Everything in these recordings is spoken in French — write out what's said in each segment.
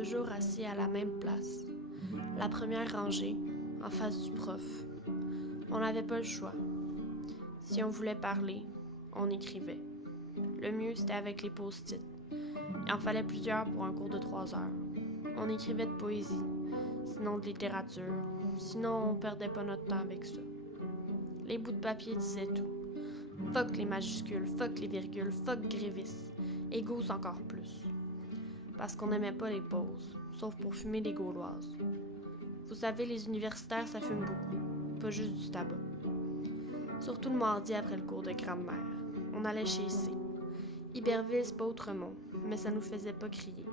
toujours assis à la même place, la première rangée, en face du prof. On n'avait pas le choix. Si on voulait parler, on écrivait. Le mieux, c'était avec les post-it. Il en fallait plusieurs pour un cours de 3 heures. On écrivait de poésie, sinon de littérature, sinon on perdait pas notre temps avec ça. Les bouts de papier disaient tout. Fuck les majuscules, fuck les virgules, fuck Grévis, et Gauss encore plus. Parce qu'on n'aimait pas les pauses, sauf pour fumer des gauloises. Vous savez, les universitaires, ça fume beaucoup, pas juste du tabac. Surtout le mardi après le cours de grammaire. On allait chez C. Iberville, c'est pas autrement, mais ça nous faisait pas crier.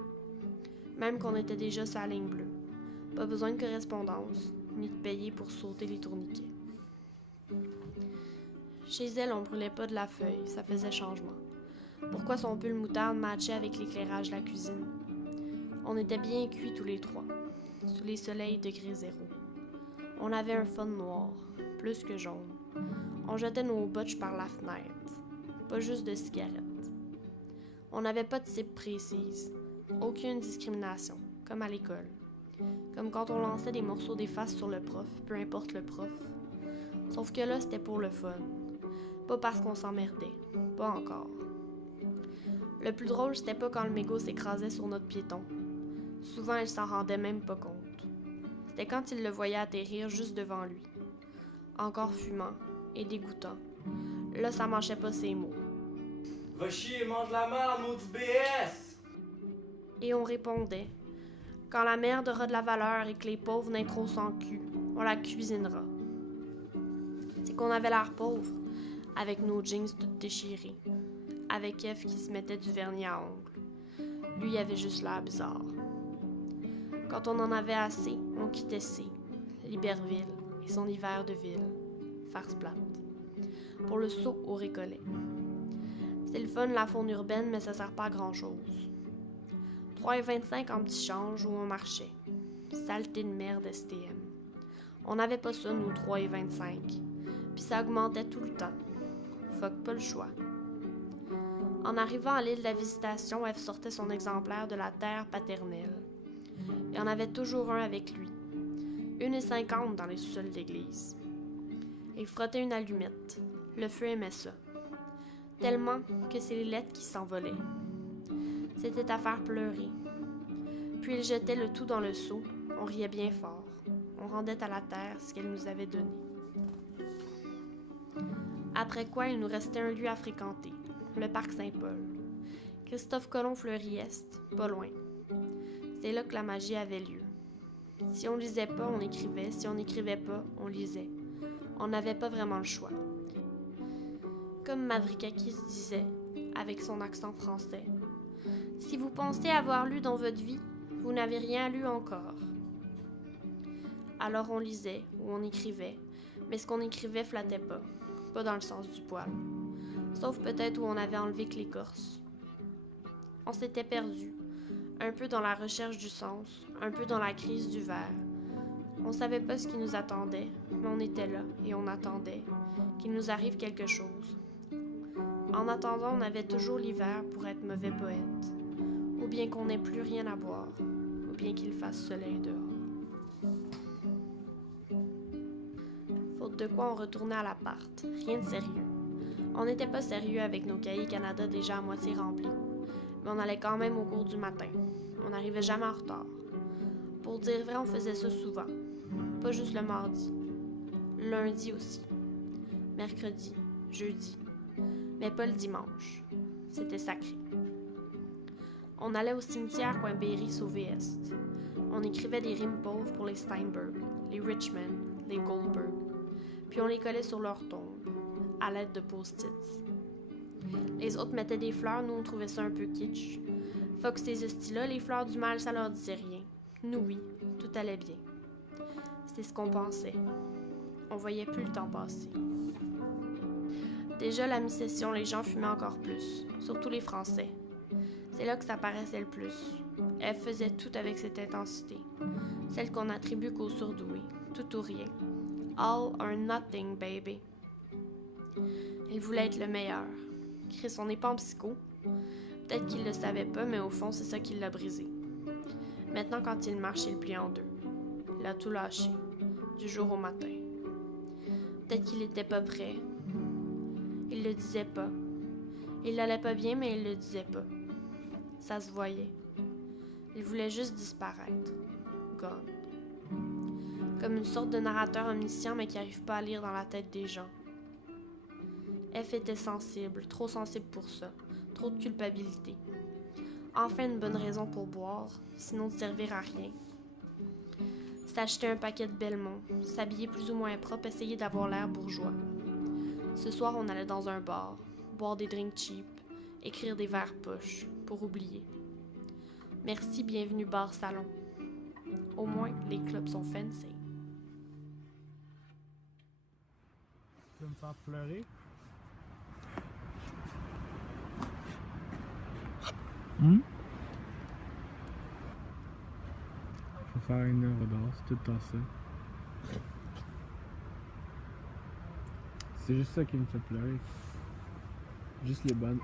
Même qu'on était déjà sur la ligne bleue. Pas besoin de correspondance, ni de payer pour sauter les tourniquets. Chez elle, on brûlait pas de la feuille, ça faisait changement. Pourquoi son pull moutarde matchait avec l'éclairage de la cuisine? On était bien cuits tous les trois, sous les soleils degré zéro. On avait un fun noir, plus que jaune. On jetait nos botches par la fenêtre, pas juste de cigarettes. On n'avait pas de cible précise, aucune discrimination, comme à l'école. Comme quand on lançait des morceaux d'efface sur le prof, peu importe le prof. Sauf que là, c'était pour le fun. Pas parce qu'on s'emmerdait. Pas encore. Le plus drôle, c'était pas quand le mégot s'écrasait sur notre piéton. Souvent, il s'en rendait même pas compte. C'était quand il le voyait atterrir juste devant lui. Encore fumant et dégoûtant. Là, ça manchait pas ses mots. Va chier, mange la merde, maudit BS! Et on répondait. Quand la merde aura de la valeur et que les pauvres naîtront sans cul, on la cuisinera. C'est qu'on avait l'air pauvre, avec nos jeans toutes déchirés, avec Eve qui se mettait du vernis à ongles. Lui, il avait juste l'air bizarre. Quand on en avait assez, on quittait C, Liberville et son hiver de ville, farce plate, pour le saut au récollet. C'est le fun, la faune urbaine, mais ça sert pas à grand-chose. 3,25 en petit change où on marchait. Saleté de merde STM. On n'avait pas ça, nous, 3,25. Puis ça augmentait tout le temps. Fuck, pas le choix. En arrivant à l'île de la Visitation, Eve sortait son exemplaire de la terre paternelle. Il y en avait toujours un avec lui. 1,50 dans les sous-sols d'église. Il frottait une allumette. Le feu aimait ça. Tellement que c'est les lettres qui s'envolaient. C'était à faire pleurer. Puis il jetait le tout dans le seau. On riait bien fort. On rendait à la terre ce qu'elle nous avait donné. Après quoi, il nous restait un lieu à fréquenter, le parc Saint-Paul. Christophe Colomb Fleury-Est, pas loin. C'est là que la magie avait lieu. Si on lisait pas, on écrivait. Si on n'écrivait pas, on lisait. On n'avait pas vraiment le choix. Comme Mavrikakis disait, avec son accent français, « Si vous pensez avoir lu dans votre vie, vous n'avez rien lu encore. » Alors on lisait ou on écrivait, mais ce qu'on écrivait flattait pas dans le sens du poil. Sauf peut-être où on avait enlevé que l'écorce. On s'était perdu, un peu dans la recherche du sens, un peu dans la crise du verre. On savait pas ce qui nous attendait, mais on était là et on attendait qu'il nous arrive quelque chose. En attendant, on avait toujours l'hiver pour être mauvais poète, ou bien qu'on n'ait plus rien à boire, ou bien qu'il fasse soleil dehors. Faute de quoi on retournait à l'appart, rien de sérieux. On n'était pas sérieux avec nos cahiers Canada déjà à moitié remplis, mais on allait quand même au cours du matin. On n'arrivait jamais en retard. Pour dire vrai, on faisait ça souvent. Pas juste le mardi. Lundi aussi. Mercredi. Jeudi. Mais pas le dimanche. C'était sacré. On allait au cimetière coin Berry sauver Est. On écrivait des rimes pauvres pour les Steinberg, les Richmond, les Goldberg. Puis on les collait sur leur tombe, à l'aide de post-its. Les autres mettaient des fleurs, nous on trouvait ça un peu kitsch. Fuck ces hosties-là, les fleurs du mal, ça leur disait rien. Nous oui, tout allait bien. C'est ce qu'on pensait. On voyait plus le temps passer. Déjà, la mi-session, les gens fumaient encore plus, surtout les Français. C'est là que ça paraissait le plus. Elle faisait tout avec cette intensité, celle qu'on attribue qu'aux surdoués, tout ou rien. All or nothing, baby. Elle voulait être le meilleur. Chris, on n'est pas en psycho. Peut-être qu'il le savait pas, mais au fond, c'est ça qui l'a brisé. Maintenant, quand il marche, il plie en deux. Il a tout lâché, du jour au matin. Peut-être qu'il était pas prêt. Il le disait pas. Il allait pas bien, mais il le disait pas. Ça se voyait. Il voulait juste disparaître. Gone. Comme une sorte de narrateur omniscient, mais qui n'arrive pas à lire dans la tête des gens. F était sensible, trop sensible pour ça. Trop de culpabilité. Enfin une bonne raison pour boire, sinon de servir à rien. S'acheter un paquet de Belmont, s'habiller plus ou moins propre, essayer d'avoir l'air bourgeois. Ce soir, on allait dans un bar, boire des drinks cheap, écrire des vers poches, pour oublier. Merci, bienvenue bar-salon. Au moins, les clubs sont fancy. Tu vas me faire pleurer? Faut faire une heure dehors, c'est tout le temps ça. C'est juste ça qui me fait pleurer. Juste les bonnes.